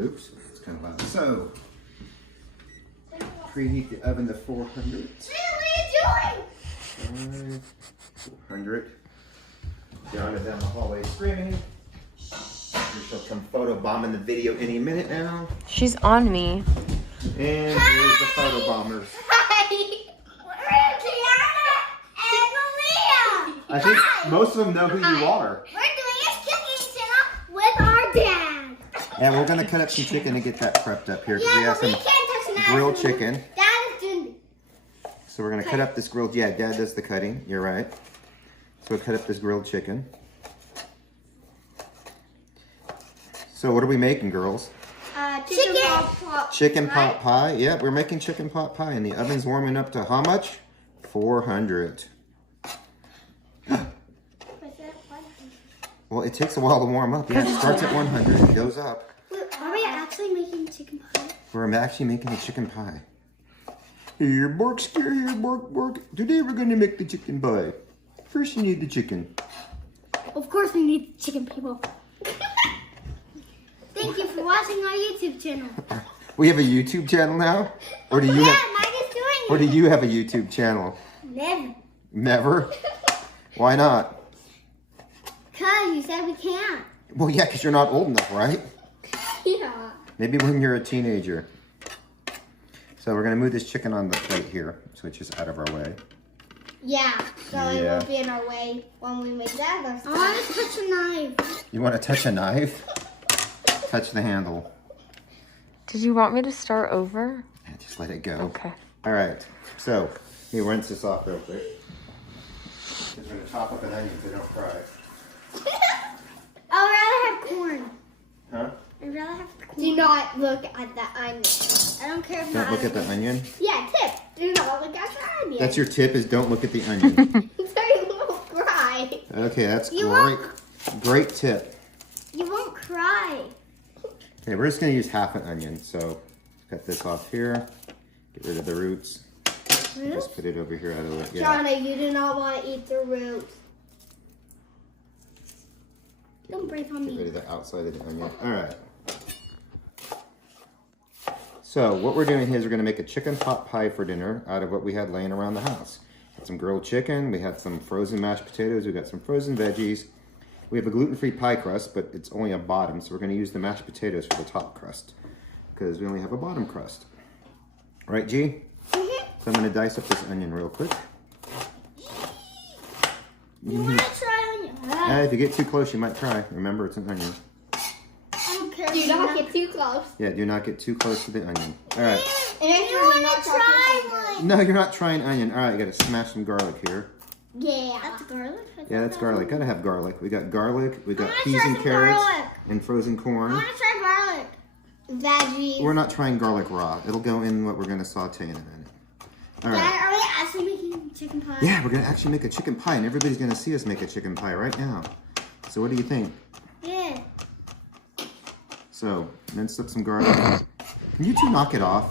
Oops, it's kind of loud. So, preheat the oven to 400. What are you doing? 400. Down down the hallway screaming. She'll come photobombing the video any minute now. She's on me. And here's the photobombers. Hi! We're Kiana and Malia! I think most of them know who you are. We're doing a cooking channel with our dad. And we're gonna cut up some chicken to get that prepped up here. Yeah, We have but we some can't touch an grilled chicken. Dad is doing. So we're gonna cut up this grilled, yeah, Dad does the cutting, you're right. So we'll cut up this grilled chicken. So what are we making, girls? Chicken. Chicken pot pie. Yeah, we're making chicken pot pie, and the oven's warming up to how much? 400. Well, it takes a while to warm up. Yeah, it starts at 100 and goes up. Are we actually making chicken pie? We're actually making a chicken pie. Here, bark, scare, here, bark, bark. Today we're gonna make the chicken pie. First you need the chicken. Of course we need chicken, people. Thank you for watching our YouTube channel. We have a YouTube channel now? Or do you Yeah, have, mine is doing or it. do you have a YouTube channel? Never. Never? Why not? Cause you said we can't. Well, yeah, because you're not old enough, right? Yeah. Maybe when you're a teenager. So we're gonna move this chicken on the plate here, so it's just out of our way. Yeah, so it Yeah. won't be in our way when we make that other stuff. I want to touch a knife. You want to touch a knife? Touch the handle. Did you want me to start over? Yeah, just let it go. Okay. All right. So, let me rinse this off real quick. Just gonna chop up an onion so they don't fry. I'd rather have corn. Huh? I'd rather have corn. Do not look at the onion. I don't care if Don't look at the onion. Yeah, tip. Do not look at the onion. That's your tip, is don't look at the onion. So you won't cry. Okay, that's You great. Great tip. You won't cry. Okay, we're just gonna use half an onion. So, cut this off here. Get rid of the roots. Just put it over here out of the way. Yeah. Shauna, you do not want to eat the roots. Don't break on Get rid me. of the outside of the onion. All right. So what we're doing here is we're gonna make a chicken pot pie for dinner out of what we had laying around the house. Had some grilled chicken, we had some frozen mashed potatoes, we got some frozen veggies. We have a gluten-free pie crust, but it's only a bottom, so we're gonna use the mashed potatoes for the top crust because we only have a bottom crust. All right, G? Mm-hmm. So I'm gonna dice up this onion real quick. You want to try onion? If you get too close, you might cry. Remember, it's an onion. I don't care. Do not get too close. Yeah, do not get too close to the onion. All right. And you want to try one? No, you're not trying onion. All right, I gotta smash some garlic here. Yeah. That's garlic? Yeah, that's garlic. Gotta have garlic. We got garlic, we got wanna peas try and some carrots garlic. and frozen I corn. want to try garlic. Veggies. We're not trying garlic raw. It'll go in what we're gonna saute in a minute. All right. Dad, are we actually making chicken pie? Yeah, we're gonna actually make a chicken pie, and everybody's gonna see us make a chicken pie right now. So what do you think? Yeah. So, mince up some garlic. Can you two knock it off?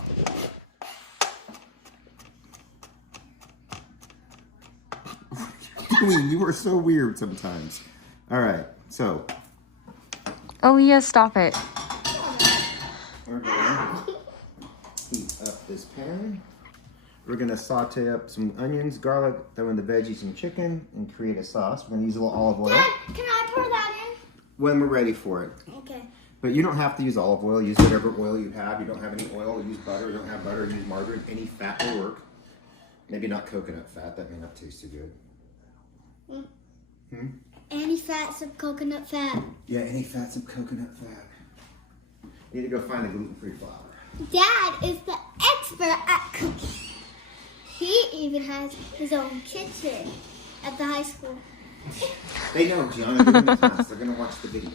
You are so weird sometimes. All right, so Oh, yeah, stop it. we're gonna heat up this pan. We're gonna saute up some onions, garlic, throw in the veggies and chicken, and create a sauce. We're gonna use a little olive oil Dad, can I pour that when we're ready for it. in? Okay. But you don't have to use olive oil. Use whatever oil you have. You don't have any oil, use butter. You don't have butter, use margarine. Any fat will work. Maybe not coconut fat. That may not taste too good. Any fats of coconut fat. Yeah, any fats of coconut fat. You need to go find a gluten-free flour. Dad is the expert at cooking. He even has his own kitchen at the high school. They know, Gianna. They're in the class. They're going to watch the video.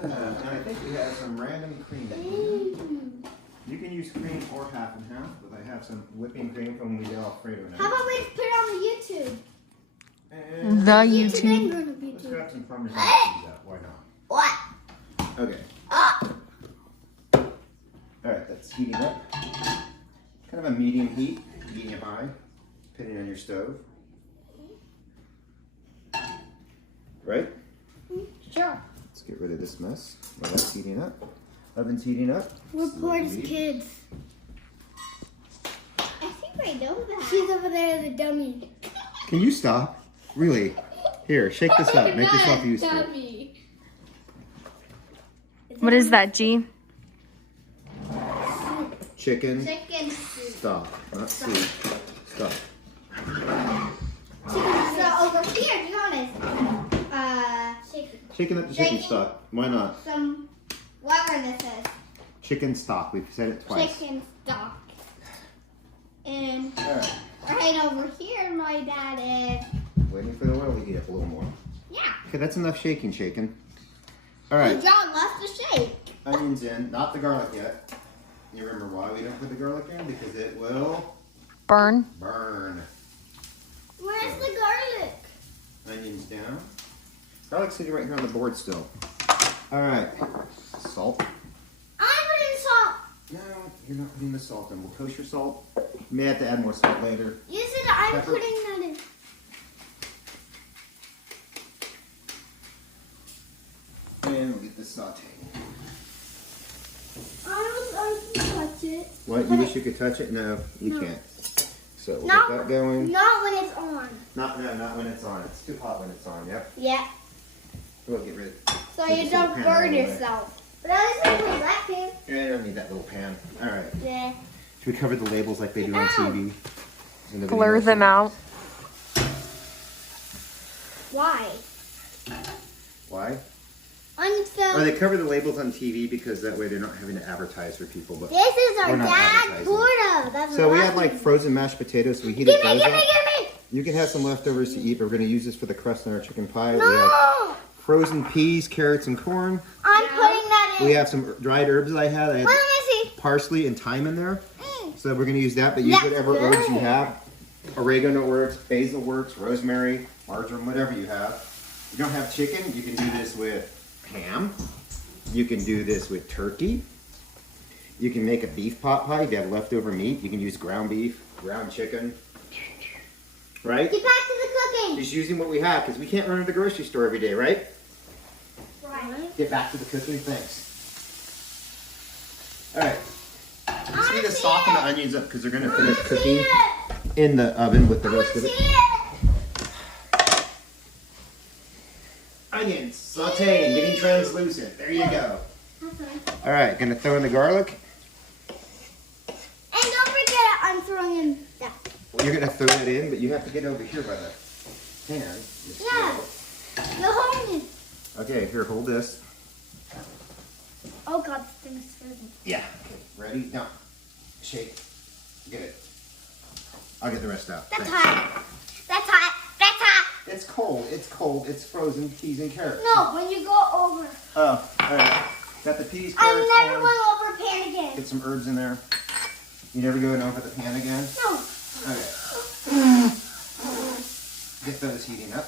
And I think we have some random cream. You can use cream or half and half, but I have some whipping cream from when we did Alfredo. How about we just put it on the YouTube? And The YouTube. YouTube. and let's YouTube. grab some Parmesan cheese out. Why not? What? Okay. Alright, that's heating up. Kind of a medium heat, medium high, depending on your stove. Right? Sure. Let's get rid of this mess while that's heating up. Oven's heating up. We're Porta's Slowly. kids. I think I know that. She's over there as a dummy. Can you stop? Really? Here, shake this up. Make yourself used to it. Dummy. What is that, G? Chicken Chicken soup. stock, not soup. Stock. So over here, be honest. Chicken. Shaking up the chicken Shaking. stock. Why not? Some, whatever this is. Chicken stock. We've said it twice. Chicken stock. And Alright. right over here, my dad is. Waiting for the oil to heat up a little more. Yeah. Okay, that's enough shaking. Good Alright. job, lots to shake. Onions in. Not the garlic yet. You remember why we don't put the garlic in? Because it will Burn. burn. Where's the garlic? Onions down. Garlic's sitting right here on the board still. Alright. Salt. I'm putting salt. No, you're not putting the salt in. We'll kosher salt. You may have to add more salt later. You said I'm Pepper. putting that in. And we'll get this sauteing. I can touch it. What? You wish you could touch it? No, you No. can't. So we'll Not- get that going. Not when it's on. Not when it's on. It's too hot when it's on. Yep. Yeah. We'll get rid of So Put you this don't little pan out of burn the way. yourself. But at least I put that in. Yeah, I don't need that little pan. All right. Yeah. Should we cover the labels like they do on Ow. TV? So nobody Blur knows them it? out. Why? Why? Until Or they cover the labels on TV because that way they're not having to advertise for people. But this is our We're not dad's advertising. Porta. That's so we what had like frozen mashed potatoes. We heated Gimme, those gimme, up. gimme! You can have some leftovers to eat, but we're going to use this for the crust on our chicken pie. We have No! frozen peas, carrots, and corn. I'm Yeah. putting that in. We have some dried herbs that I had. I had Let me see. parsley and thyme in there. Mm. So we're going to use that, but use That's whatever herbs you good. have. Oregano works, basil works, rosemary, marjoram, whatever you have. If you don't have chicken, you can do this with ham. You can do this with turkey. You can make a beef pot pie if you have leftover meat. You can use ground beef, ground chicken. Right? Get back to the cooking. Just using what we have because we can't run to the grocery store every day, right? Right. Get back to the cooking, thanks. All right. I Just need to see soften it. the onions up because they're going to finish I see cooking it. in the oven with the I rest of see it. it. Onions, sauteing, getting translucent. There you go. That's fine. All right, gonna throw in the garlic. And don't forget, I'm throwing in that. You're gonna throw that in, but you have to get over here by the pan. Yeah. The onion. Okay, here, hold this. Oh God, this thing is frozen. Yeah. Okay, ready? Now, shake. Get it. I'll get the rest out. That's Thanks. hot. That's hot. That's hot. It's cold. It's cold. It's frozen peas and carrots. No, when you go over. Oh, all right. Got the peas, I'm carrots, never corn. going over pan again. Get some herbs in there. You never going over the pan again? No. Okay. Get those heating up.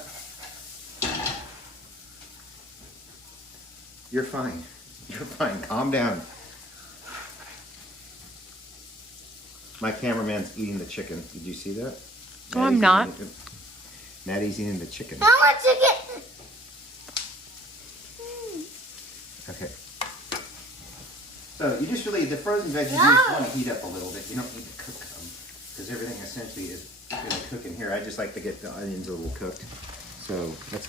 You're fine. You're fine. Calm down. My cameraman's eating the chicken. Did you see that? No, I'm not. Maddie's eating the chicken. How much to get? Okay. So you just really, the frozen veggies, you No. just want to heat up a little bit. You don't need to cook them because everything essentially is going to cook in here. I just like to get the onions a little cooked. So let's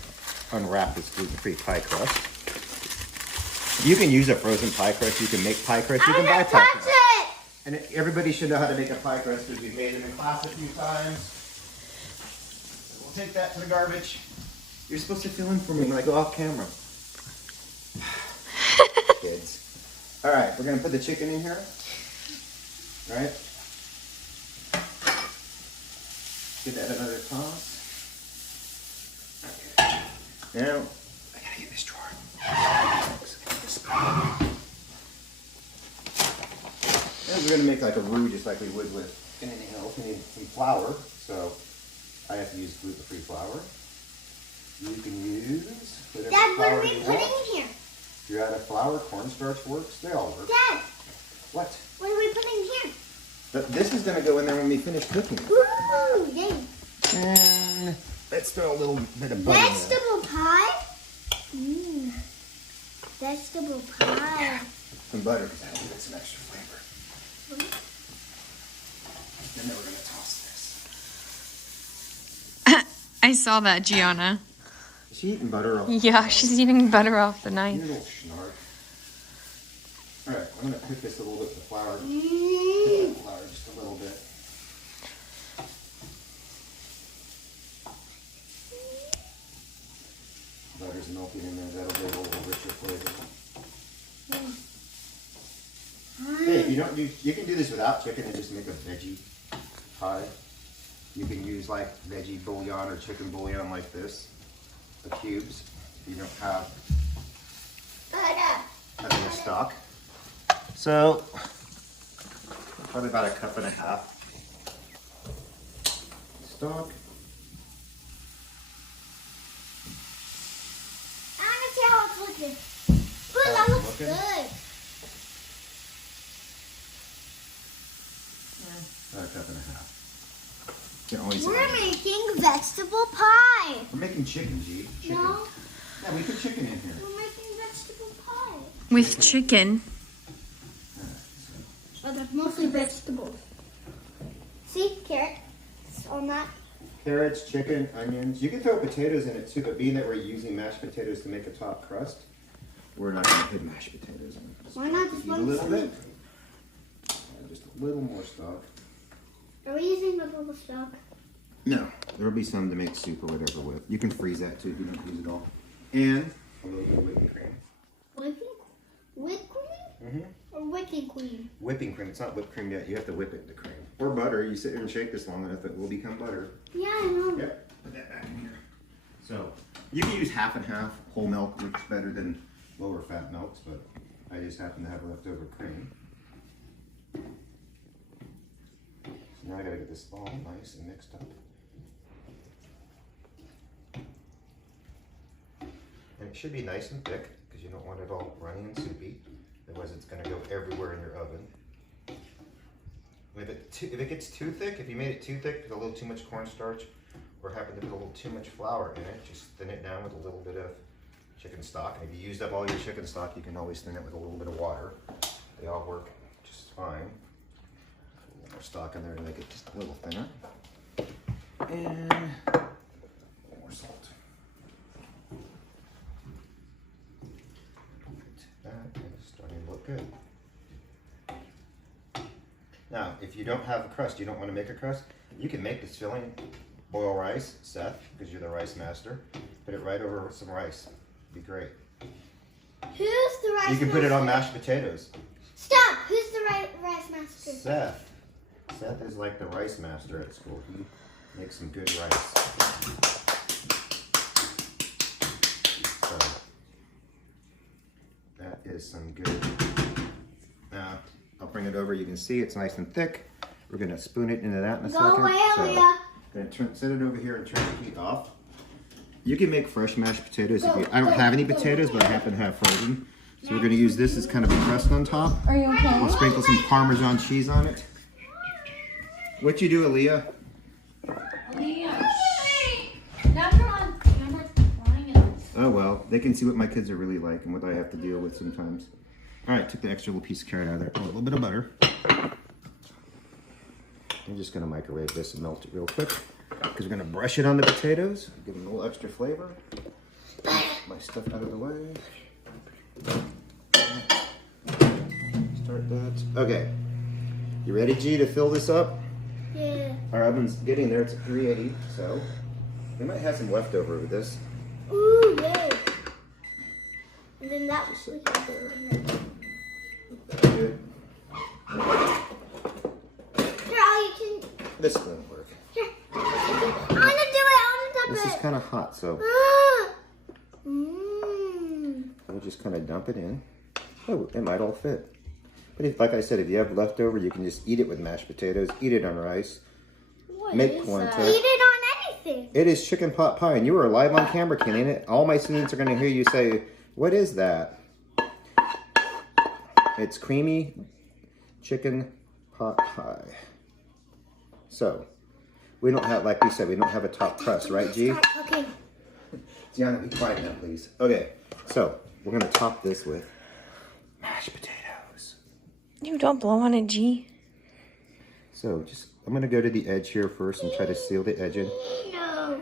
unwrap this gluten-free pie crust. You can use a frozen pie crust. You can make pie crust. You I'm can buy gonna pie touch crust. it. And everybody should know how to make a pie crust because we've made them in class a few times. So we'll take that to the garbage. You're supposed to fill in for me when I go off camera. Kids. All right, we're gonna put the chicken in here. All right. Give that another toss. Okay. Now, I gotta get this drawer. And we're gonna make like a roux just like we would with anything else. We need some flour, so I have to use gluten-free flour. You can use whatever Dad, what flour are we you putting want. in here? If you're out of flour, cornstarch works. They all work. Dad, What? what are we putting in here? This is gonna go in there when we finish cooking. Ooh, yay. And let's throw a little bit of butter in there. Vegetable pie? Mmm. vegetable pie. Some butter because that'll give it some extra flavor. And then we're gonna toss this. I saw that, Gianna. Is she eating butter off? Yeah, she's eating butter off the knife. You little snark. Alright, I'm gonna cook this a little bit with the flour. Cook the flour just a little bit. Butter's melted in there, that'll give it a little richer flavor. Hey, if you don't do, you can do this without chicken and just make a veggie pie. You can use like veggie bouillon or chicken bouillon like this, the cubes. If you don't have having a stock. So, probably about 1.5 cups stock. I want to see how it's looking. Ooh, that looks looking? good. About 1.5 cups. Can always We're add it. making vegetable pie. We're making chicken, G. Chicken. No, Yeah, we put chicken in here. we're making vegetable pie. With chicken. Oh, that's mostly vegetables. See, carrots on that. Carrots, chicken, onions. You can throw potatoes in it too, but being that we're using mashed potatoes to make a top crust, we're not going to put mashed potatoes in. Why not just Eat a one little bit. scoop? Just a little more stock. Are we using the bubble stock? No, there'll be some to make soup or whatever with. You can freeze that too if you don't use it all. And a little bit of whipping cream. Whipped cream? Or whipping cream? Whipping cream. It's not whipped cream yet. You have to whip it to cream. Or butter. You sit here and shake this long enough, it will become butter. Yeah, I know. Yep. Put that back in here. So you can use half and half. Whole milk works better than lower fat milks, but I just happen to have leftover cream. So now I gotta get this all nice and mixed up. And it should be nice and thick because you don't want it all runny and soupy. Otherwise it's gonna go everywhere in your oven. If it gets too thick, if you made it too thick with a little too much cornstarch or happen to put a little too much flour in it, just thin it down with a little bit of chicken stock. And if you used up all your chicken stock, you can always thin it with a little bit of water. They all work just fine. A little more stock in there to make it just a little thinner. And more salt. That is starting to look good. Now, if you don't have a crust, you don't want to make a crust, you can make this filling, boil rice, Seth, because you're the rice master. Put it right over some rice. It'd be great. Who's the rice You can put it on master? mashed potatoes. Stop! Who's the rice master? Seth. Seth is like the rice master at school. He makes some good rice. So, that is some good. Now, I'll bring it over. You can see it's nice and thick. We're going to spoon it into that in a Go second. away, So, Leah. going to set it over here and turn the heat off. You can make fresh mashed potatoes. If you, I don't have any potatoes, but I happen to have frozen. So we're going to use this as kind of a crust on top. Are you okay? We'll sprinkle some Parmesan cheese on it. What you do, Aaliyah? Oh well, they can see what my kids are really like and what I have to deal with sometimes. All right, took the extra little piece of carrot out of there. Oh, a little bit of butter. I'm just gonna microwave this and melt it real quick because we're gonna brush it on the potatoes, give them a little extra flavor. My stuff out of the way. Start that. Okay, you ready, G, to fill this up? Yeah. Our oven's getting there. It's at 380, so we might have some leftover with this. Ooh, yay. And then that was Good. Here, all you can. This won't work. Here. I want to do it. I want to This dump is kind of hot, so Mmm. we'll just kind of dump it in. Oh, it might all fit. But if, like I said, if you have leftover, you can just eat it with mashed potatoes, eat it on rice, make corn Eat toast. it on anything. It is chicken pot pie, and you are live on camera, Kenny. And all my students are going to hear you say, "What is that?" It's creamy chicken pot pie. So, we don't have, like we said, we don't have a top crust, right, G? Start cooking. Gianna, be quiet now, please. Okay, so we're gonna top this with mashed potatoes. You don't blow on it, G. So just, I'm gonna go to the edge here first and try to seal the edge in. No.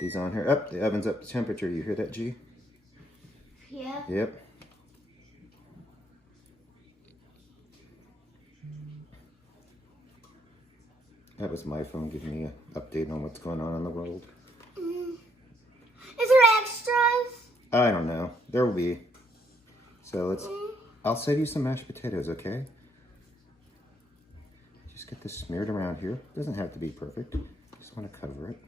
These on here. Up, the oven's up to temperature. You hear that, G? Yeah. Yep. That was my phone giving me an update on what's going on in the world. Is there extras? I don't know. There will be. So let's, I'll save you some mashed potatoes, okay? Just get this smeared around here. Doesn't have to be perfect. Just want to cover it.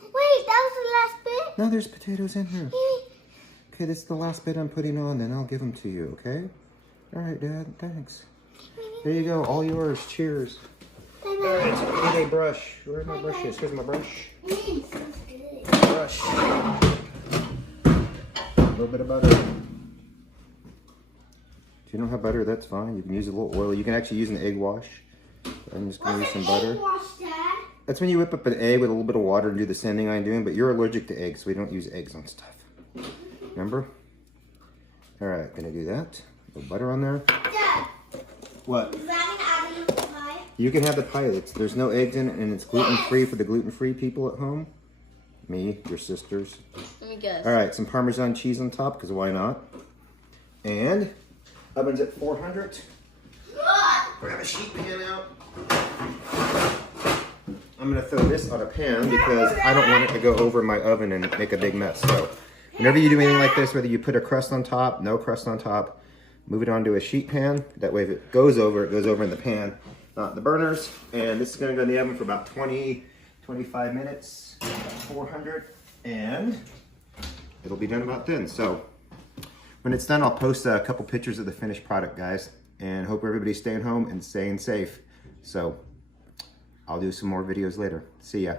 Wait, that was the last bit? No, there's potatoes in here. Okay, this is the last bit I'm putting on, then I'll give them to you, okay? All right, Dad, thanks. There you go, all yours. Cheers. All right, I need a brush. Where are my brushes? Here's my brush. Brush. A little bit of butter. If you don't have butter, that's fine. You can use a little oil. You can actually use an egg wash. I'm just gonna use some butter. That's when you whip up an egg with a little bit of water and do the same thing I'm doing, but you're allergic to eggs, so we don't use eggs on stuff. Remember? All right, gonna do that. A little butter on there. Dad, What? is that gonna add into the pie? You can have the pie. There's no eggs in it, and it's gluten-free for the gluten-free people at home. Me, your sisters. Let me guess. All right, some Parmesan cheese on top, because why not? And oven's at 400. Grab a sheet pan out. I'm gonna throw this on a pan because I don't want it to go over my oven and make a big mess. So whenever you do anything like this, whether you put a crust on top, no crust on top, move it onto a sheet pan. That way if it goes over in the pan, not the burners. And this is gonna go in the oven for about 20-25 minutes, 400, and it'll be done about then. So when it's done, I'll post a couple pictures of the finished product, guys, and hope everybody's staying home and staying safe. So I'll do some more videos later. See ya.